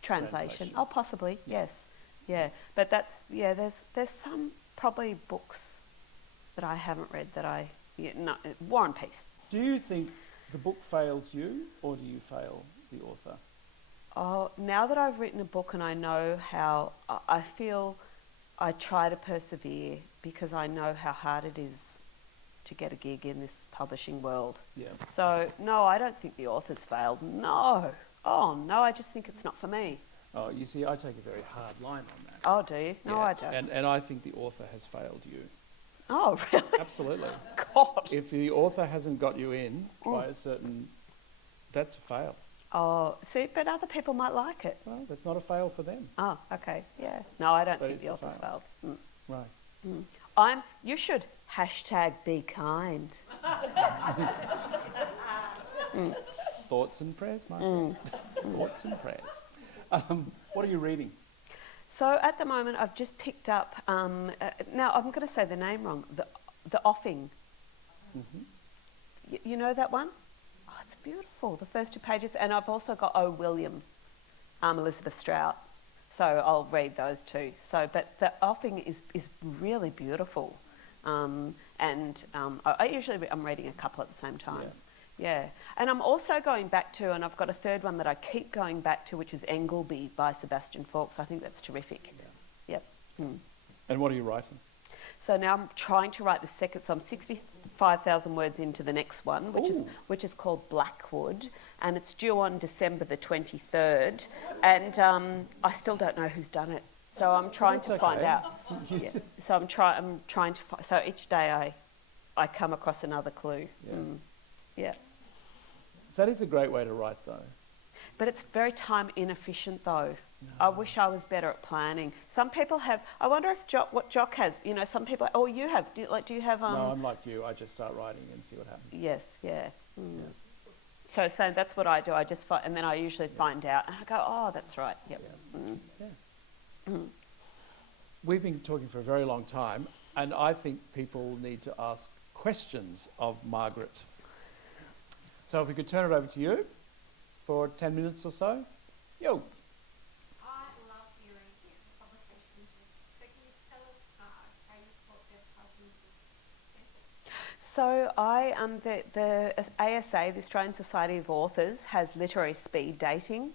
Translation. Oh, possibly. Yes. Yeah. But there's some probably books that I haven't read that War and Peace. Do you think the book fails you, or do you fail the author? Oh, now that I've written a book and I know how, I feel I try to persevere because I know how hard it is to get a gig in this publishing world. Yeah. So, no, I don't think the author's failed. No. Oh, no, I just think it's not for me. Oh, you see, I take a very hard line on that. Oh, do you? No, Yeah. I don't. And I think the author has failed you. Oh, really? Absolutely. God. If the author hasn't got you in by a certain... That's a fail. Oh, see, but other people might like it. Well, that's not a fail for them. Oh, okay, yeah. No, I don't But think the it's a author's fail. failed. Right. You should hashtag be kind. Thoughts and prayers, Margaret. Thoughts and prayers. What are you reading? So at the moment, I've just picked up, now I'm going to say the name wrong, the Offing. You know that one? Oh, it's beautiful, the first 2 pages. And I've also got O. William, Elizabeth Strout. So I'll read those too. So, but the Offing is really beautiful. I'm reading a couple at the same time. Yeah. And I'm also going back to, and I've got a third one that I keep going back to, which is Engleby by Sebastian Faulks. I think that's terrific. Yep. And what are you writing? So now I'm trying to write the second, so I'm 65,000 words into the next one, which is called Blackwood, and it's due on December the 23rd, and I still don't know who's done it. So I'm trying to find out. Yeah. So I'm trying to find. So each day I come across another clue. Yeah. That is a great way to write, though. But it's very time inefficient, though. No. I wish I was better at planning. Some people have. I wonder if what Jock has. You know, some people. Oh, you have. Do you have? No, I'm like you. I just start writing and see what happens. Yes. Yeah. So that's what I do. I just and then I usually find out, and I go, oh, that's right. Yep. we've been talking for a very long time, and I think people need to ask questions of Margaret. So if we could turn it over to you for 10 minutes or so. Yo. I love hearing conversations. So can you tell us how you thought their cousins was? So the ASA, the Australian Society of Authors, has literary speed dating,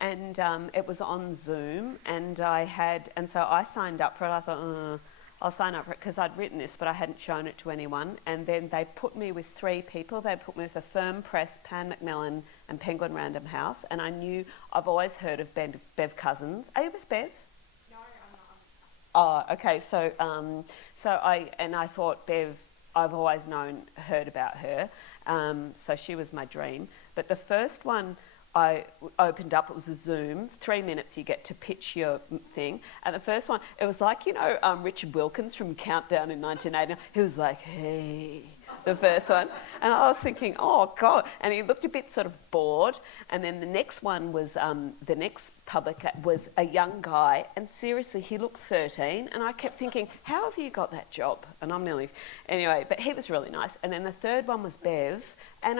and it was on Zoom, and so I signed up for it. I thought, I'll sign up for it because I'd written this, but I hadn't shown it to anyone. And then they put me with 3 people. They put me with Affirm Press, Pan Macmillan, and Penguin Random House. And I've always heard of Bev Cousins. Are you with Bev? No, I'm not. Oh, okay. So I thought Bev. I've always heard about her. So she was my dream. But the first one I opened up, it was a Zoom, 3 minutes you get to pitch your thing. And the first one, it was like, Richard Wilkins from Countdown in 1980. He was like, hey, the first one. And I was thinking, oh God. And he looked a bit sort of bored. And then the next one was, the next public was a young guy. And seriously, he looked 13. And I kept thinking, how have you got that job? And I'm nearly, anyway, but he was really nice. And then the third one was Bev. And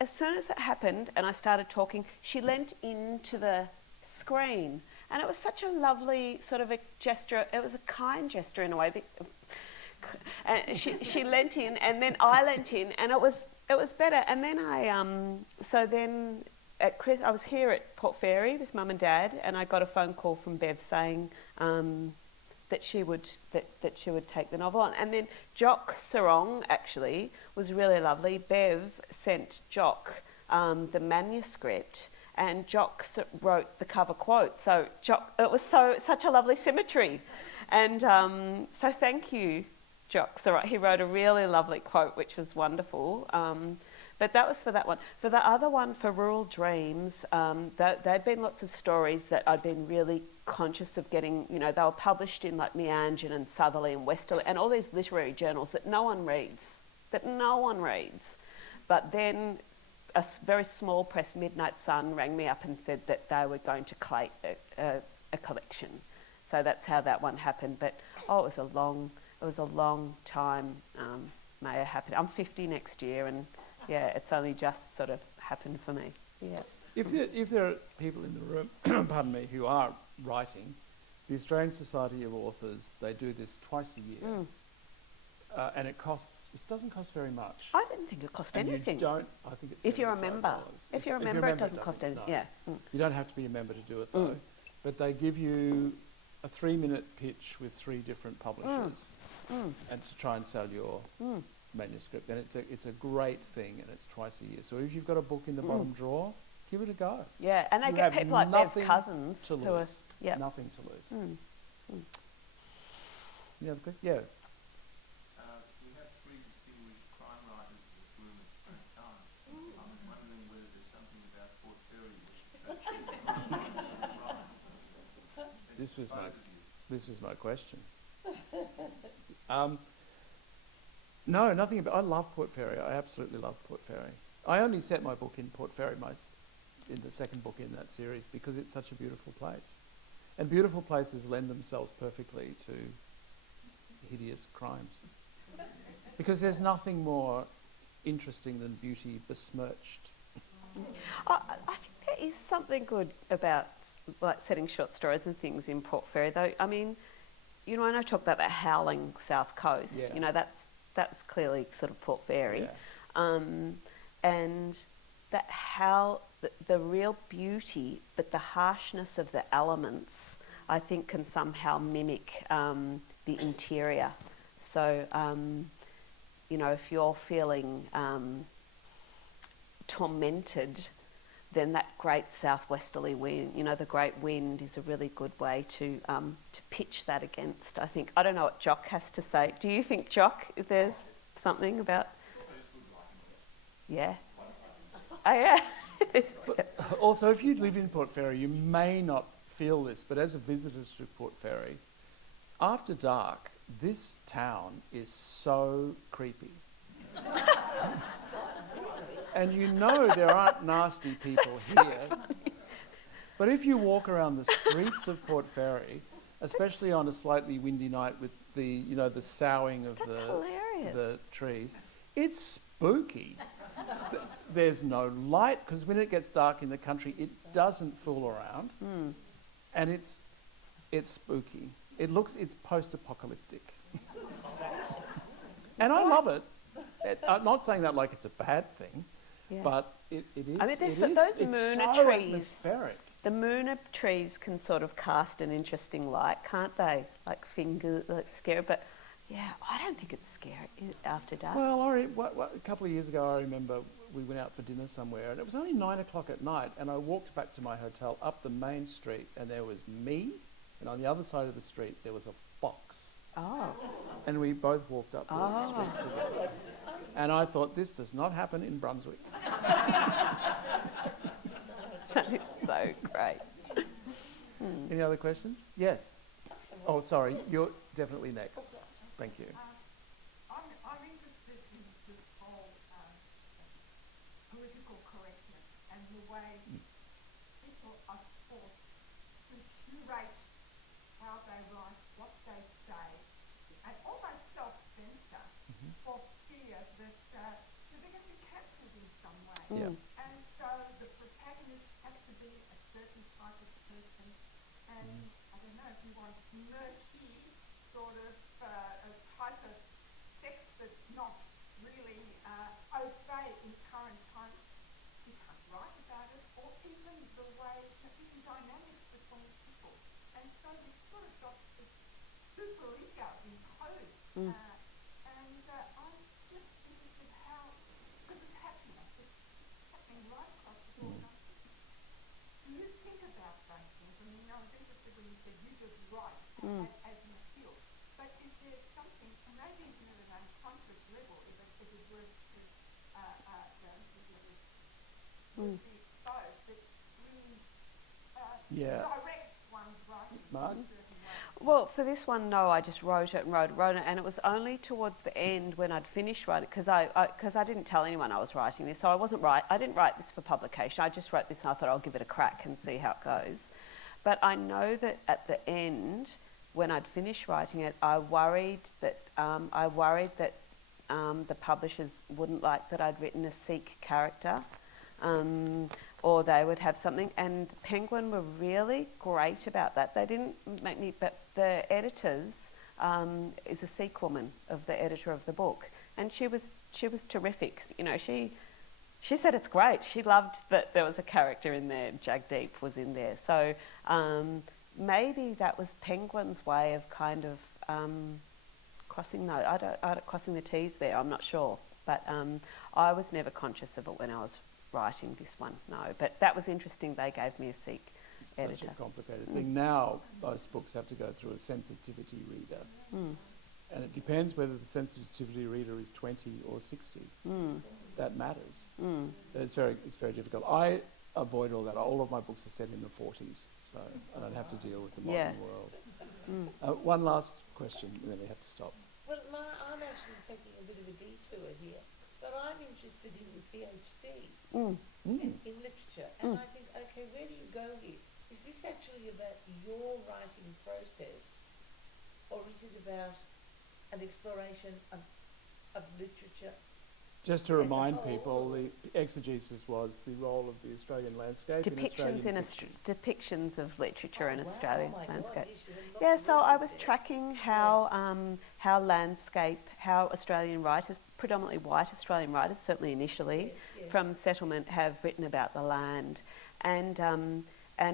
as soon as it happened and I started talking, she leant into the screen. And it was such a lovely sort of a gesture. It was a kind gesture in a way. And she leant in, and then I leant in, and it was better. And then I was here at Port Fairy with Mum and Dad, and I got a phone call from Bev saying that she would take the novel on. And then Jock Sarong actually was really lovely. Bev sent Jock the manuscript, and Jock wrote the cover quote. So Jock, it was such a lovely symmetry, and so thank you, Jock. So he wrote a really lovely quote, which was wonderful. But that was for that one. For the other one, for Rural Dreams, there'd been lots of stories that I'd been really conscious of getting, they were published in like Meanjin and Southerly and Westerly and all these literary journals that no one reads. But then a very small press, Midnight Sun, rang me up and said that they were going to collate a collection. So that's how that one happened. But it was a long time may have happened. I'm 50 next year, and yeah, it's only just sort of happened for me. Yeah. If there are people in the room, pardon me, who are writing, the Australian Society of Authors, they do this twice a year. And it doesn't cost very much. I didn't think it cost anything. I think it's if you're a $75. member. If you're a member, it doesn't cost anything. No. Yeah. You don't have to be a member to do it though. But they give you a 3-minute pitch with 3 different publishers and to try and sell your manuscript. And it's a great thing, and it's twice a year. So if you've got a book in the bottom drawer, give it a go. Yeah, and they get people like Bev Cousins to who are lose. Nothing to lose. Yeah, good. Yeah. We have 3 distinguished crime writers in this room at the same time. I'm wondering whether there's something about Port Fairy which This was my question. No, nothing about. I love Port Fairy. I absolutely love Port Fairy. I only set my book in Port Fairy, in the second book in that series, because it's such a beautiful place, and beautiful places lend themselves perfectly to hideous crimes, because there's nothing more interesting than beauty besmirched. I think there is something good about like setting short stories and things in Port Fairy, though. I mean, when I talk about that howling south coast, that's clearly sort of Port Fairy, and that the real beauty, but the harshness of the elements, I think, can somehow mimic the interior. So, if you're feeling tormented, then that great southwesterly wind, the great wind, is a really good way to pitch that against. I think. I don't know what Jock has to say. Do you think, Jock, there's something about? Yeah. Oh yeah. Also, if you live in Port Fairy, you may not feel this, but as a visitor to Port Fairy, after dark, this town is so creepy. And there aren't nasty people here. But if you walk around the streets of Port Fairy, especially on a slightly windy night with the the soughing of That's hilarious. the trees. It's spooky. There's no light because when it gets dark in the country, it doesn't fool around, and it's spooky. It's post-apocalyptic, and I love it. I'm not saying that like it's a bad thing, Yeah. but it is. I mean, there's it is. those It's Moona so trees. atmospheric. The Moona trees can sort of cast an interesting light, can't they? Like scary, but yeah, I don't think it's scary after dark. Well, a couple of years ago, I remember we went out for dinner somewhere, and it was only 9 o'clock at night, and I walked back to my hotel up the main street, and there was me, and on the other side of the street, there was a fox. Oh, And we both walked up the street together. And I thought, this does not happen in Brunswick. that is so great. Any other questions? Yes. Oh, sorry, you're definitely next. Thank you. I'm interested in this whole political correctness and the way people are forced to curate how they write, what they say, and almost self-censor for fear that they're going to be cancelled in some way. Yeah. And so the protagonist has to be a certain type of person, and I don't know if you want murky sort of a type of sex that's not really au fait in current times. You can't write about it, or even the way, even dynamics between people. And so we've sort of got this super ego imposed. And I'm just interested how, because it's happening right across the board. Do you think about those things? I mean, I was interested when you said you just write as you feel. But is there something, maybe even at an unconscious level, if it were to be exposed, that really directs one's writing in a Martin? certain way? Well, for this one, no, I just wrote it, and it was only towards the end when I'd finished writing, because I didn't tell anyone I was writing this, so I didn't write this for publication. I just wrote this, and I thought I'll give it a crack and see how it goes. But I know that at the end, when I'd finished writing it, I worried that the publishers wouldn't like that I'd written a Sikh character. Or they would have something, and Penguin were really great about that. They didn't make me, but the editors is a Sikh woman of the editor of the book, and she was terrific. You know, she said it's great. She loved that there was a character in there. Jagdeep was in there, so maybe that was Penguin's way of kind of crossing the T's there. I'm not sure, but I was never conscious of it when I was writing this one, no. But that was interesting. They gave me a Sikh editor. Such a complicated thing. Now, most books have to go through a sensitivity reader. And it depends whether the sensitivity reader is 20 or 60. That matters. It's very difficult. I avoid all that. All of my books are set in the 40s, so I don't have to deal with the modern world. One last question, and then we have to stop. Well, I'm actually taking a bit of a detour here, but I'm interested in your PhD in literature, and I think, okay, where do you go here? Is this actually about your writing process, or is it about an exploration of literature? Just to remind people, the exegesis was the role of the Australian landscape Depictions of literature in Wow, Australian my landscape. God, you should have lots Yeah, of so work I was there. tracking how Australian writers, predominantly white Australian writers, certainly initially, from settlement, have written about the land, and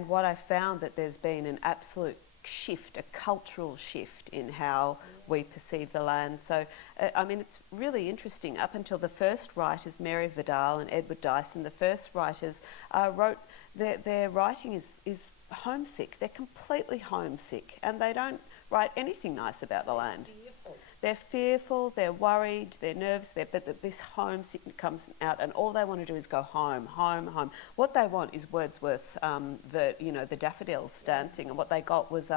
what I found that there's been an absolute shift, a cultural shift in how we perceive the land. So, I mean, it's really interesting. Up until the first writers, Mary Vidal and Edward Dyson, the first writers wrote, their writing is homesick. They're completely homesick, and they don't write anything nice about the land. They're fearful, they're worried, they're nervous, but this homesickness comes out, and all they want to do is go home, home, home. What they want is Wordsworth, the daffodils dancing, and what they got was,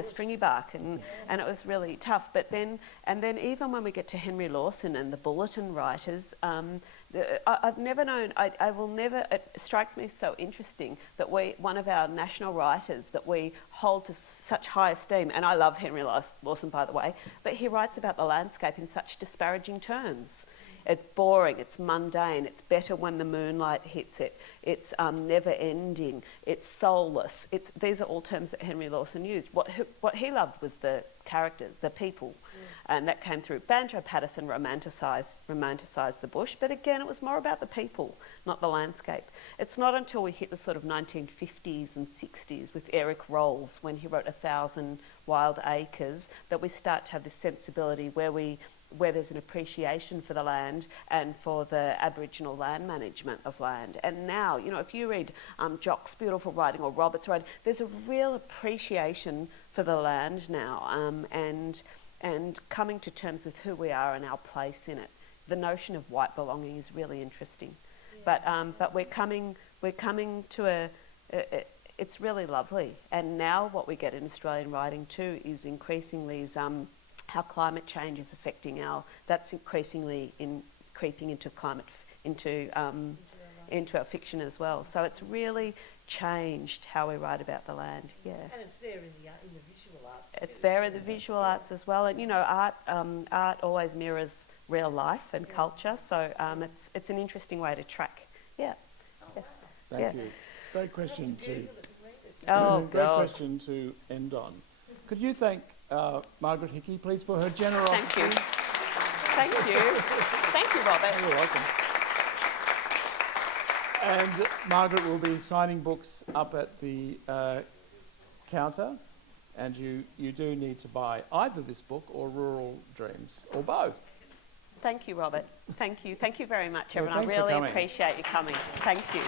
stringy bark, and it was really tough. But then even when we get to Henry Lawson and the Bulletin writers, I've never known, I will never, it strikes me so interesting that one of our national writers that we hold to such high esteem, and I love Henry Lawson, by the way, but he writes about the landscape in such disparaging terms. It's boring, it's mundane, it's better when the moonlight hits it, it's never ending, it's soulless. These are all terms that Henry Lawson used. What he loved was the characters, the people, and that came through. Banjo Paterson romanticised the bush, but again, it was more about the people, not the landscape. It's not until we hit the sort of 1950s and 60s with Eric Rolls, when he wrote 1,000 Wild Acres, that we start to have this sensibility where there's an appreciation for the land and for the Aboriginal land management of land. And now, you know, if you read Jock's beautiful writing or Robert's writing, there's a real appreciation for the land now, and coming to terms with who we are and our place in it. The notion of white belonging is really interesting. Yeah. But we're coming to it's really lovely. And now what we get in Australian writing too is increasingly how climate change is affecting that's increasingly creeping into into our fiction as well. So it's really changed how we write about the land. Yeah. And it's there in the visual arts. It's there in the visual arts as well, and you know, art always mirrors real life and culture. So it's an interesting way to track. Yeah. Oh, Yes. wow. Thank you. Great question Oh, great God. question to end on. Could you thank Margaret Hickey, please, for her generosity? Thank you. Thank you. Thank you, Robert. You're welcome. And Margaret will be signing books up at the counter, and you do need to buy either this book or Rural Dreams, or both. Thank you, Robert. Thank you. Thank you very much, Yeah, everyone. I thanks for really coming. appreciate you coming. Thank you.